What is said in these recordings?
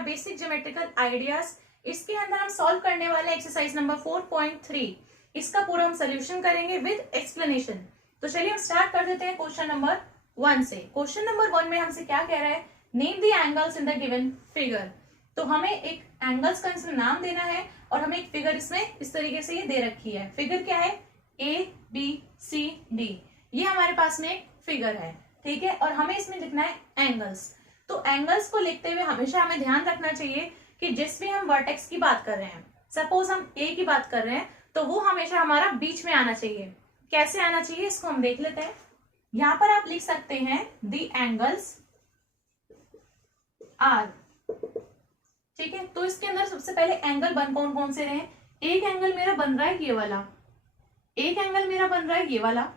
Basic geometrical ideas. इसके अंदर हम सॉल्व करने वाले एक्सरसाइज नंबर 4.3, इसका पूरा हम सोल्यूशन करेंगे विद एक्सप्लेनेशन। तो चलिए हम स्टार्ट कर देते हैं क्वेश्चन नंबर 1 से। क्वेश्चन नंबर 1 में हमसे क्या कह रहा है, name the angles in the given figure. तो हमें एक एंगल्स का इसमें नाम देना है और हमें एक फिगर इसमें इस तरीके से ये दे रखी है। फिगर क्या है, ABCD, ये हमारे पास में एक फिगर है, ठीक है। और हमें इसमें लिखना है एंगल्स। तो एंगल्स को लिखते हुए हमेशा हमें ध्यान रखना चाहिए कि जिस भी हम वर्टेक्स की बात कर रहे हैं, सपोज हम A की बात कर रहे हैं, तो वो हमेशा हमारा बीच में आना चाहिए। कैसे आना चाहिए इसको हम देख लेते हैं। यहां पर आप लिख सकते हैं दी एंगल्स आर, ठीक है। तो इसके अंदर सबसे पहले एंगल बन कौन कौन से रहे, एक एंगल मेरा बन रहा है ये वाला, एक एंगल मेरा बन रहा है ये वाला,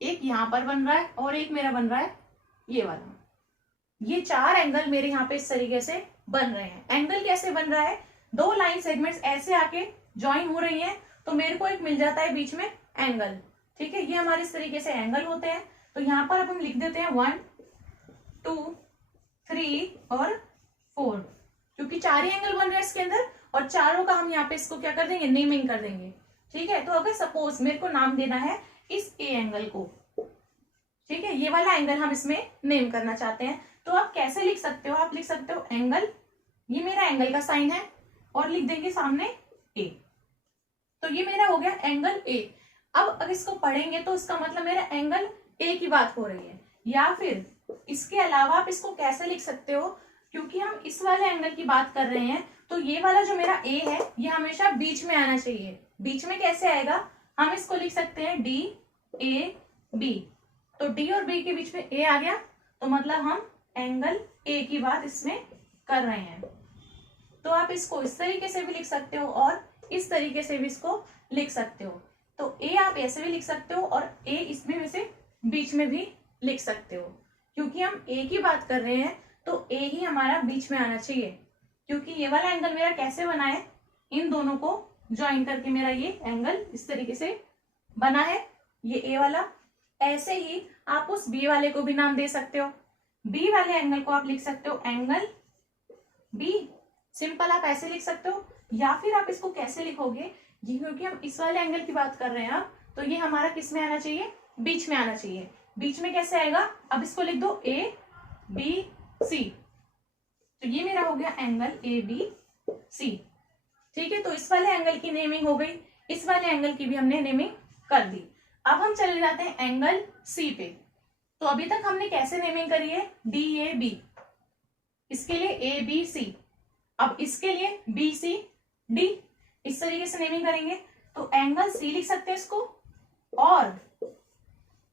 एक यहां पर बन रहा है और एक मेरा बन रहा है ये वाला। ये 4 एंगल मेरे यहाँ पे इस तरीके से बन रहे हैं। एंगल कैसे बन रहा है, 2 लाइन सेगमेंट्स ऐसे आके ज्वाइन हो रही हैं, तो मेरे को एक मिल जाता है बीच में एंगल, ठीक है। ये हमारे इस तरीके से एंगल होते हैं। तो यहाँ पर अब हम लिख देते हैं 1 2 3 और 4, क्योंकि 4 ही एंगल बन रहे हैं इसके अंदर, और चारों का हम यहाँ पे इसको क्या कर देंगे, नेमिंग कर देंगे, ठीक है। तो अगर सपोज मेरे को नाम देना है इस ए एंगल को, ठीक है, ये वाला एंगल हम इसमें नेम करना चाहते हैं, तो आप कैसे लिख सकते हो, आप लिख सकते हो एंगल, ये मेरा एंगल का साइन है और लिख देंगे सामने ए, तो ये मेरा हो गया एंगल ए। अब अगर इसको पढ़ेंगे तो इसका मतलब मेरा एंगल ए की बात हो रही है। या फिर इसके अलावा आप इसको कैसे लिख सकते हो, क्योंकि हम इस वाले एंगल की बात कर रहे हैं, तो ये वाला जो मेरा ए है ये हमेशा बीच में आना चाहिए। बीच में कैसे आएगा, हम इसको लिख सकते हैं DAB, तो डी और बी के बीच में ए आ गया, तो मतलब हम एंगल ए की बात इसमें कर रहे हैं। तो आप इसको इस तरीके से भी लिख सकते हो और इस तरीके से भी इसको लिख सकते हो। तो ए आप ऐसे भी लिख सकते हो और ए इसमें वैसे बीच में भी लिख सकते हो। क्योंकि हम ए की बात कर रहे हैं तो ए ही हमारा बीच में आना चाहिए, क्योंकि ये वाला एंगल मेरा कैसे बना है, इन दोनों को ज्वाइन करके मेरा ये एंगल इस तरीके से बना है, ये ए वाला। ऐसे ही आप उस बी वाले को भी नाम दे सकते हो। बी वाले एंगल को आप लिख सकते हो एंगल बी, सिंपल आप ऐसे लिख सकते हो। या फिर आप इसको कैसे लिखोगे, ये क्योंकि हम इस वाले एंगल की बात कर रहे हैं अब, तो ये हमारा किस में आना चाहिए, बीच में आना चाहिए। बीच में कैसे आएगा, अब इसको लिख दो ABC, तो ये मेरा हो गया एंगल ABC, ठीक है। तो इस वाले एंगल की नेमिंग हो गई, इस वाले एंगल की भी हमने नेमिंग कर दी। अब हम चले जाते हैं एंगल C पे। तो अभी तक हमने कैसे नेमिंग करी है, DAB, इसके लिए ABC, अब इसके लिए BCD, इस तरीके से नेमिंग करेंगे। तो एंगल C लिख सकते हैं इसको, और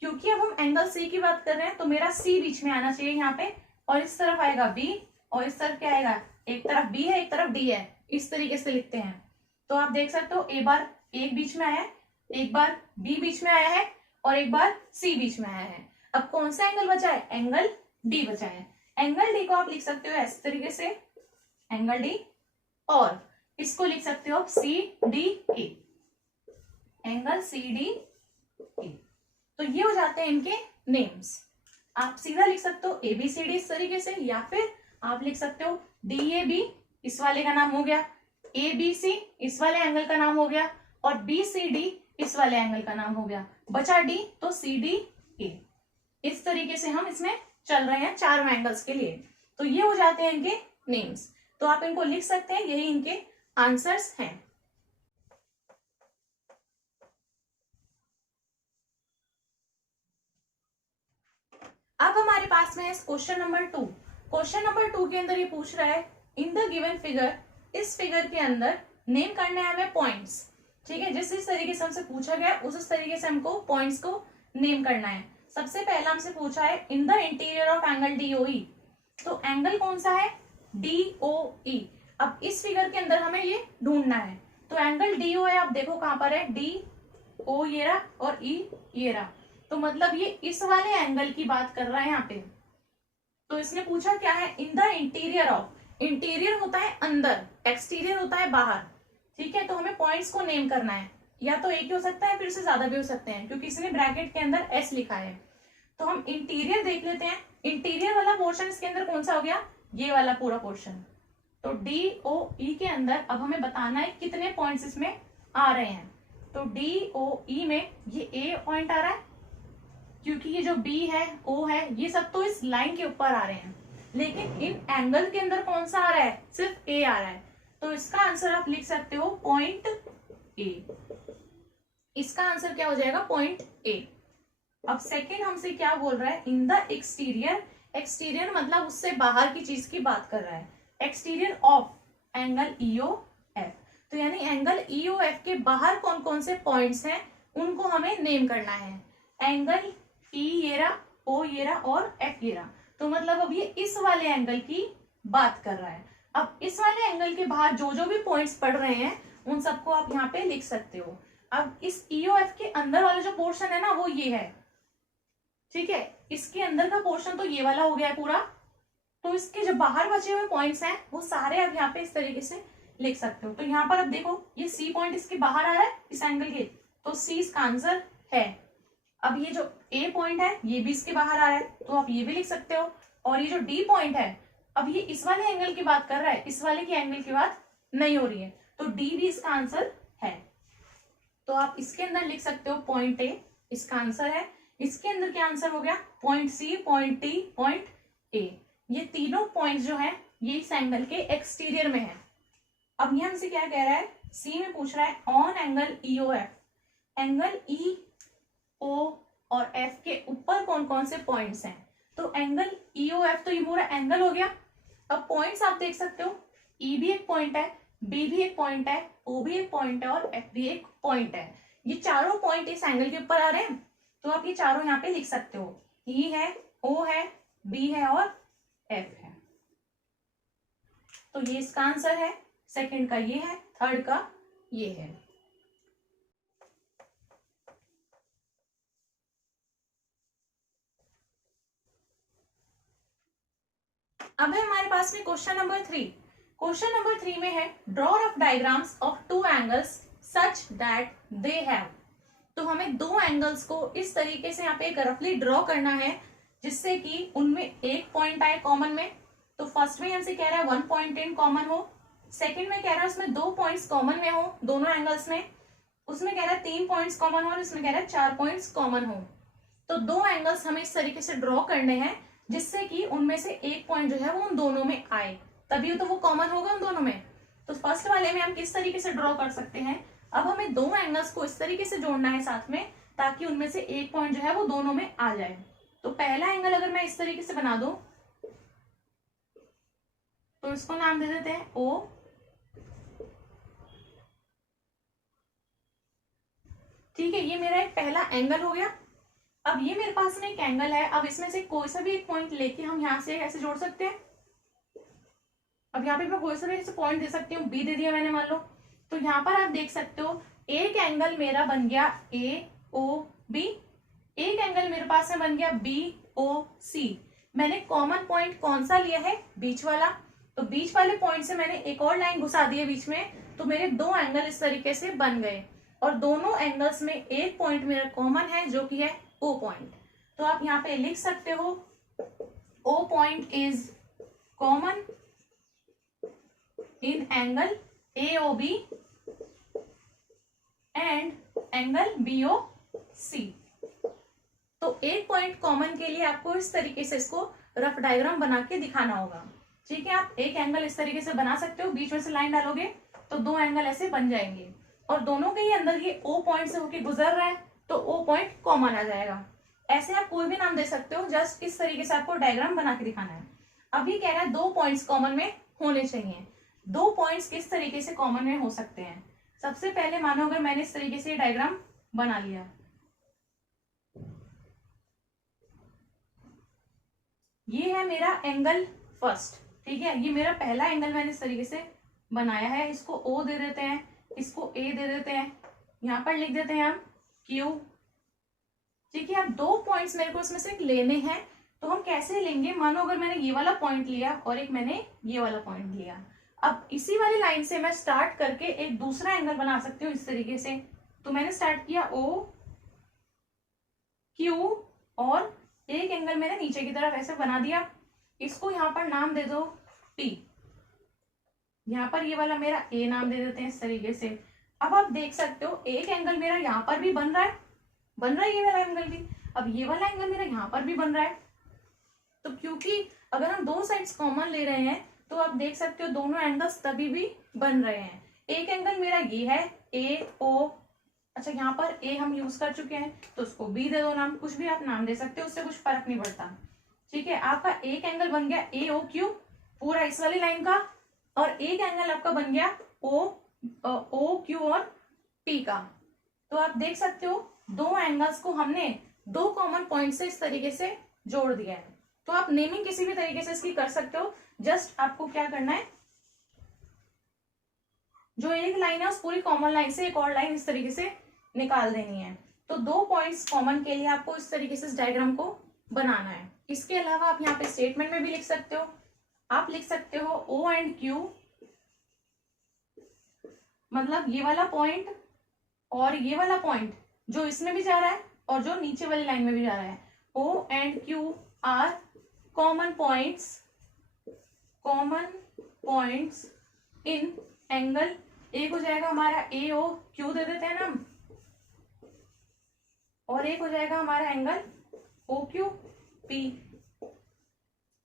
क्योंकि अब हम एंगल C की बात कर रहे हैं तो मेरा C बीच में आना चाहिए यहाँ पे, और इस तरफ आएगा B, और इस तरफ क्या आएगा, एक तरफ B है एक तरफ D है, इस तरीके से लिखते हैं। तो आप देख सकते हो एक बार एक बीच में आया है, एक बार B बीच में आया है, और एक बार C बीच में आया है। अब कौन सा एंगल बचा है, एंगल D बचा है। एंगल D को आप लिख सकते हो इस तरीके से, एंगल D, और इसको लिख सकते हो CDA, एंगल CDA। तो ये हो जाते हैं इनके नेम्स। आप सीधा लिख सकते हो ABCD इस तरीके से, या फिर आप लिख सकते हो DAB, इस वाले का नाम हो गया, ABC इस वाले एंगल का नाम हो गया, और BCD इस वाले एंगल का नाम हो गया, बचा D तो CDA। इस तरीके से हम इसमें चल रहे हैं 4 एंगल्स के लिए। तो ये हो जाते हैं इनके नेम्स, तो आप इनको लिख सकते हैं, यही इनके आंसर्स हैं। अब हमारे पास में है क्वेश्चन नंबर 2। क्वेश्चन नंबर 2 के अंदर ये पूछ रहा है, इन द गिवन फिगर, इस फिगर के अंदर नेम करने हैं हमें पॉइंट्स, ठीक है। जिस तरीके से हमसे पूछा गया उस तरीके से हमको पॉइंट्स को नेम करना है। सबसे पहला हमसे पूछा है in the interior of angle DOE, तो एंगल कौन सा है, DOE। अब इस फिगर के अंदर हमें ये ढूंढना है, तो एंगल DO है, आप देखो कहां पर है, DO ये रहा और E ये रहा, तो मतलब ये इस वाले एंगल की बात कर रहा है यहाँ पे। तो इसने पूछा क्या है, in the interior of, interior होता है अंदर, एक्सटीरियर होता है बाहर, ठीक है। तो हमें पॉइंट्स को नेम करना है, या तो एक ही हो सकता है फिर से ज्यादा भी हो सकते हैं, क्योंकि इसने ब्रैकेट के अंदर S लिखा है। तो हम इंटीरियर देख लेते हैं, इंटीरियर वाला पोर्शन इसके अंदर कौन सा हो गया, ये वाला पूरा पोर्शन, तो DOE के अंदर अब हमें बताना है कितने पॉइंट्स इसमें आ रहे हैं। तो DOE में ये A पॉइंट आ रहा है, क्योंकि ये जो B है, O है, ये सब तो इस लाइन के ऊपर आ रहे हैं, लेकिन इन एंगल के अंदर कौन सा आ रहा है, सिर्फ A आ रहा है। तो इसका आंसर आप लिख सकते हो पॉइंट A। इसका आंसर क्या हो जाएगा, पॉइंट A। अब सेकेंड हमसे क्या बोल रहा है, इन द एक्सटीरियर। एक्सटीरियर मतलब उससे बाहर की चीज की बात कर रहा है। एक्सटीरियर ऑफ एंगल EOF, तो यानी एंगल EOF के बाहर कौन कौन से पॉइंट्स हैं उनको हमें नेम करना है। एंगल E ये रहा, O ये रहा और F ये रहा। तो मतलब अब ये इस वाले एंगल की बात कर रहा है। अब इस वाले एंगल के बाहर जो जो भी पॉइंट्स पड़ रहे हैं उन सबको आप यहाँ पे लिख सकते हो। अब इस EOF के अंदर वाला जो पोर्शन है ना वो ये है, ठीक है। इसके अंदर का पोर्शन तो ये वाला हो गया है पूरा। तो इसके जो बाहर बचे हुए पॉइंट्स हैं वो सारे आप यहाँ पे इस तरीके से लिख सकते हो। तो यहाँ पर अब देखो ये C पॉइंट इसके बाहर आ रहा है इस एंगल के, तो C इसका आंसर है। अब ये जो A पॉइंट है ये भी इसके बाहर आ रहा है, तो आप ये भी लिख सकते हो। और ये जो D पॉइंट है, अब ये इस वाले एंगल की बात कर रहा है, इस वाले की एंगल की बात नहीं हो रही है, तो D भी इसका आंसर है। तो आप इसके अंदर लिख सकते हो पॉइंट A इसका आंसर है। इसके अंदर क्या आंसर हो गया, point C, point T, point A। ये तीनों पॉइंट जो है ये इस एंगल के एक्सटीरियर में है। अब ये हमसे क्या कह रहा है, C में पूछ रहा है on angle EOF, angle EO और F के ऊपर कौन कौन से पॉइंट्स हैं। तो एंगल EOF तो ये पूरा एंगल हो गया। अब पॉइंट्स आप देख सकते हो, E भी एक पॉइंट है, B भी एक पॉइंट है, O भी एक पॉइंट है और F भी एक पॉइंट है। ये चारों पॉइंट इस एंगल के ऊपर आ रहे हैं, तो आप ये चारों यहाँ पे लिख सकते हो। E है, O है, B है और F है। तो ये इसका आंसर है। सेकंड का ये है, थर्ड का ये है। अब है हमारे पास में क्वेश्चन नंबर 3। क्वेश्चन नंबर 3 में है draw rough diagrams of two angles such that they have. तो हमें दो एंगल्स को इस तरीके से यहाँ पे एक रफली ड्रॉ करना है जिससे कि उनमें एक पॉइंट आए कॉमन में। तो फर्स्ट में हमसे कह रहा है 1 पॉइंट इन कॉमन हो, सेकंड में कह रहा है उसमें 2 पॉइंट्स कॉमन में हो दोनों एंगल्स में, उसमें कह रहा है 3 पॉइंट्स कॉमन हो और इसमें कह रहा है 4 पॉइंट्स कॉमन हो। तो दो एंगल्स हमें इस तरीके से ड्रॉ करने हैं जिससे कि उनमें से एक पॉइंट जो है वो उन दोनों में आए, तभी तो वो कॉमन होगा उन दोनों में। तो फर्स्ट वाले में हम किस तरीके से ड्रॉ कर सकते हैं, अब हमें दो एंगल्स को इस तरीके से जोड़ना है साथ में ताकि उनमें से एक पॉइंट जो है वो दोनों में आ जाए। तो पहला एंगल अगर मैं इस तरीके से बना दूं तो इसको नाम दे देते हैं O। ठीक है, ये मेरा एक पहला एंगल हो गया। अब ये मेरे पास में एक एंगल है, अब इसमें से कोई सा भी एक पॉइंट लेके हम यहाँ से ऐसे जोड़ सकते हैं। अब यहाँ पे मैं कोई सा भी ऐसे पॉइंट दे सकती हूँ, B दे दिया मैंने मान लो। तो यहाँ पर आप देख सकते हो एक एंगल मेरा बन गया AOB, एक एंगल मेरे पास में बन गया BOC। मैंने कॉमन पॉइंट कौन सा लिया है, बीच वाला। तो बीच वाले पॉइंट से मैंने एक और लाइन घुसा दी है बीच में, तो मेरे दो एंगल इस तरीके से बन गए और दोनों एंगल्स में एक पॉइंट मेरा कॉमन है जो कि है O पॉइंट। तो आप यहाँ पे लिख सकते हो O point is common in angle AOB and angle BOC। तो एक पॉइंट कॉमन के लिए आपको इस तरीके से इसको रफ डायग्राम बना के दिखाना होगा। ठीक है, आप एक एंगल इस तरीके से बना सकते हो, बीच में से लाइन डालोगे तो दो एंगल ऐसे बन जाएंगे और दोनों के ही अंदर ये O पॉइंट से होके गुजर रहा है तो O पॉइंट कॉमन आ जाएगा। ऐसे आप कोई भी नाम दे सकते हो, जस्ट इस तरीके से आपको डायग्राम बना के दिखाना है। अब ये कह रहा है दो पॉइंट्स कॉमन में होने चाहिए। दो पॉइंट्स किस तरीके से कॉमन में हो सकते हैं, सबसे पहले मानो अगर मैंने इस तरीके से डायग्राम बना लिया, ये है मेरा एंगल फर्स्ट। ठीक है, ये मेरा पहला एंगल मैंने इस तरीके से बनाया है, इसको O दे देते हैं, इसको A दे देते हैं, यहां पर लिख देते हैं हम Q। ठीक है, अब दो पॉइंट्स मेरे को इसमें से लेने हैं, तो हम कैसे लेंगे, मानो अगर मैंने ये वाला पॉइंट लिया और एक मैंने ये वाला पॉइंट लिया, अब इसी वाली लाइन से मैं स्टार्ट करके एक दूसरा एंगल बना सकती हूँ इस तरीके से। तो मैंने स्टार्ट किया O Q और एक एंगल मैंने नीचे की तरफ ऐसे बना दिया, इसको यहाँ पर नाम दे दो P। यहाँ पर ये वाला मेरा ए नाम दे देते हैं इस तरीके से। अब आप देख सकते हो एक एंगल मेरा यहाँ पर भी बन रहा है ये वाला एंगल भी। अब ये वाला एंगल मेरा यहाँ पर भी बन रहा है। तो क्योंकि अगर हम दो साइड्स कॉमन ले रहे हैं तो आप देख सकते हो दोनों एंगल्स तभी भी बन रहे हैं। एक एंगल मेरा ये है ए ओ, अच्छा यहाँ पर ए हम यूज कर चुके हैं तो उसको बी दे दो नाम, कुछ भी आप नाम दे सकते हो, उससे कुछ फर्क नहीं पड़ता। ठीक है, आपका एक एंगल बन गया ए ओ क्यू पूरा इस वाली लाइन का, और एक एंगल आपका बन गया ओ क्यू और पी का। तो आप देख सकते हो दो एंगल्स को हमने दो कॉमन पॉइंट से इस तरीके से जोड़ दिया है। तो आप नेमिंग किसी भी तरीके से इसकी कर सकते हो, जस्ट आपको क्या करना है, जो एक लाइन है उस पूरी कॉमन लाइन से एक और लाइन इस तरीके से निकाल देनी है। तो दो पॉइंट्स कॉमन के लिए आपको इस तरीके से इस डायग्राम को बनाना है। इसके अलावा आप यहाँ पे स्टेटमेंट में भी लिख सकते हो, आप लिख सकते हो ओ एंड क्यू, मतलब ये वाला पॉइंट और ये वाला पॉइंट जो इसमें भी जा रहा है और जो नीचे वाली लाइन में भी जा रहा है, O and Q are common points in angle. एक हो जाएगा हमारा ए ओ क्यू दे देते हैं ना हम, और एक हो जाएगा हमारा एंगल ओ क्यू पी।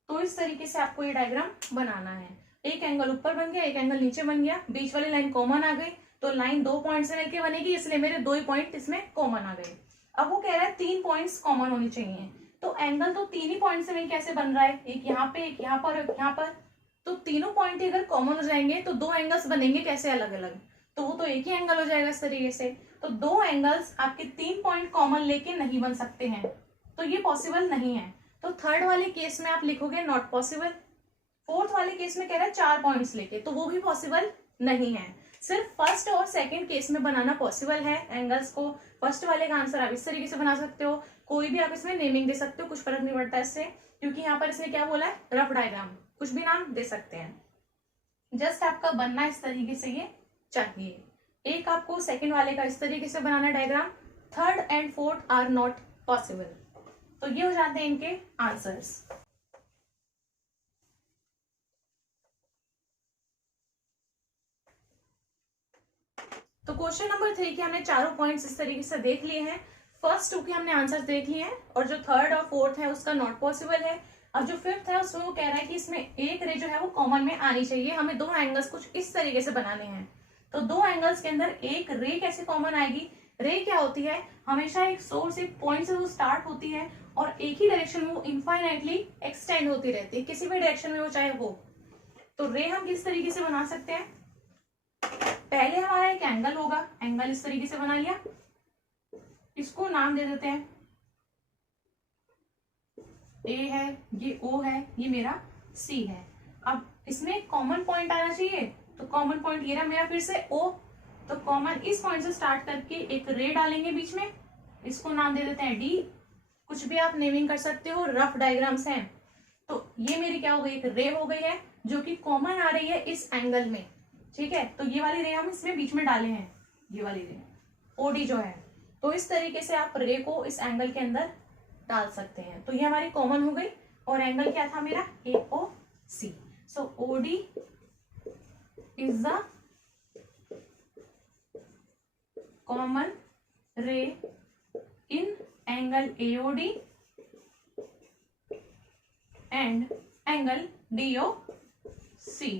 तो इस तरीके से आपको ये डायग्राम बनाना है। एक एंगल ऊपर बन गया, एक एंगल नीचे बन गया, बीच वाली लाइन कॉमन आ गई, तो लाइन दो पॉइंट से मिलकर बनेगी, इसलिए मेरे दो ही पॉइंट इसमें कॉमन आ गए। अब वो कह रहा है तीन पॉइंट्स कॉमन होनी चाहिए, तो एंगल तो तीन ही पॉइंट से मिल कैसे बन रहा है, एक यहाँ पे, एक यहाँ पर, एक यहाँ पर। तो तीनों पॉइंट अगर कॉमन हो जाएंगे तो दो एंगल्स बनेंगे कैसे अलग अलग, तो वो तो एक ही एंगल हो जाएगा इस तरीके से। तो दो एंगल्स आपके तीन पॉइंट कॉमन लेके नहीं बन सकते हैं, तो ये पॉसिबल नहीं है। तो थर्ड वाले केस में आप लिखोगे नॉट पॉसिबल। फोर्थ वाले केस में कह रहा है चार पॉइंट्स लेके, तो वो भी पॉसिबल नहीं है। सिर्फ फर्स्ट और सेकंड केस में बनाना पॉसिबल है एंगल्स को। फर्स्ट वाले का आंसर आप इस तरीके से बना सकते हो, कोई भी आप इसमें नेमिंग दे सकते हो, कुछ फर्क नहीं पड़ता इससे, क्योंकि यहाँ पर इसने क्या बोला है, रफ डायग्राम, कुछ भी नाम दे सकते हैं। जस्ट आपका बनना इस तरीके से ये चाहिए। एक आपको सेकंड वाले का इस तरीके से बनाना diagram, third and fourth are not possible. तो ये हो जाते हैं इनके आंसर्स। तो क्वेश्चन नंबर 3 के हमने चारों पॉइंट्स इस तरीके से देख लिए हैं। फर्स्ट 2 के हमने आंसर देख लिए हैं, और जो थर्ड और फोर्थ है उसका नॉट पॉसिबल है। और जो फिफ्थ है उसमें वो कह रहा है कि इसमें एक रे जो है वो कॉमन में आनी चाहिए, हमें दो एंगल्स कुछ इस तरीके से बनाने हैं। तो दो एंगल्स के अंदर एक रे कैसे कॉमन आएगी। रे क्या होती है, हमेशा एक सोर्स, एक पॉइंट से वो स्टार्ट होती है और एक ही डायरेक्शन में वो इनफाइनाइटली एक्सटेंड होती रहती है, किसी भी डायरेक्शन में वो चाहे हो। तो रे हम किस तरीके से बना सकते हैं, पहले हमारा एक एंगल होगा, एंगल इस तरीके से बना लिया, इसको नाम दे देते हैं, ए है, ये ओ है, ये मेरा सी है। अब इसमें कॉमन पॉइंट आना चाहिए, तो कॉमन पॉइंट ये रहा मेरा फिर से ओ। तो कॉमन इस पॉइंट से स्टार्ट करके एक रे डालेंगे बीच में, इसको नाम दे देते हैं डी, कुछ भी आप नेमिंग कर सकते हो, रफ डायग्राम्स हैं। तो ये मेरी क्या हो गई, एक रे हो गई है जो कि कॉमन आ रही है इस एंगल में। ठीक है, तो ये वाली रे हम इसमें बीच में डाले हैं, ये वाली रे ओडी जो है। तो इस तरीके से आप रे को इस एंगल के अंदर डाल सकते हैं। तो ये हमारी कॉमन हो गई, और एंगल क्या था मेरा, A O C. So OD is the common ray in angle AOD and angle DOC.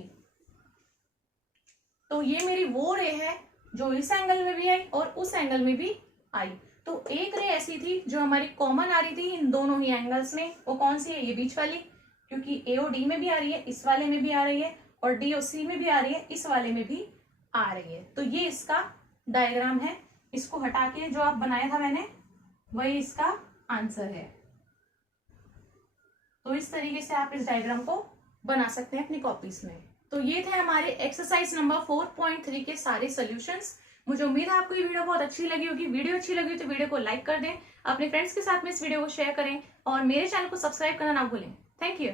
तो ये मेरी वो रे है जो इस एंगल में भी आई और उस एंगल में भी आई। तो एक रे ऐसी थी जो हमारी कॉमन आ रही थी इन दोनों ही एंगल्स में, वो कौन सी है, ये बीच वाली, क्योंकि एओडी में भी आ रही है, इस वाले में भी आ रही है, और डीओसी में भी आ रही है, इस वाले में भी आ रही है। तो ये इसका डायग्राम है, इसको हटा के जो आप बनाया था मैंने वही इसका आंसर है। तो इस तरीके से आप इस डायग्राम को बना सकते हैं अपनी कॉपीज में। तो ये थे हमारे एक्सरसाइज नंबर 4.3 के सारे सॉल्यूशंस। मुझे उम्मीद है आपको ये वीडियो बहुत अच्छी लगी होगी। वीडियो अच्छी लगी तो वीडियो को लाइक कर दें, अपने फ्रेंड्स के साथ में इस वीडियो को शेयर करें, और मेरे चैनल को सब्सक्राइब करना ना भूलें। Thank you.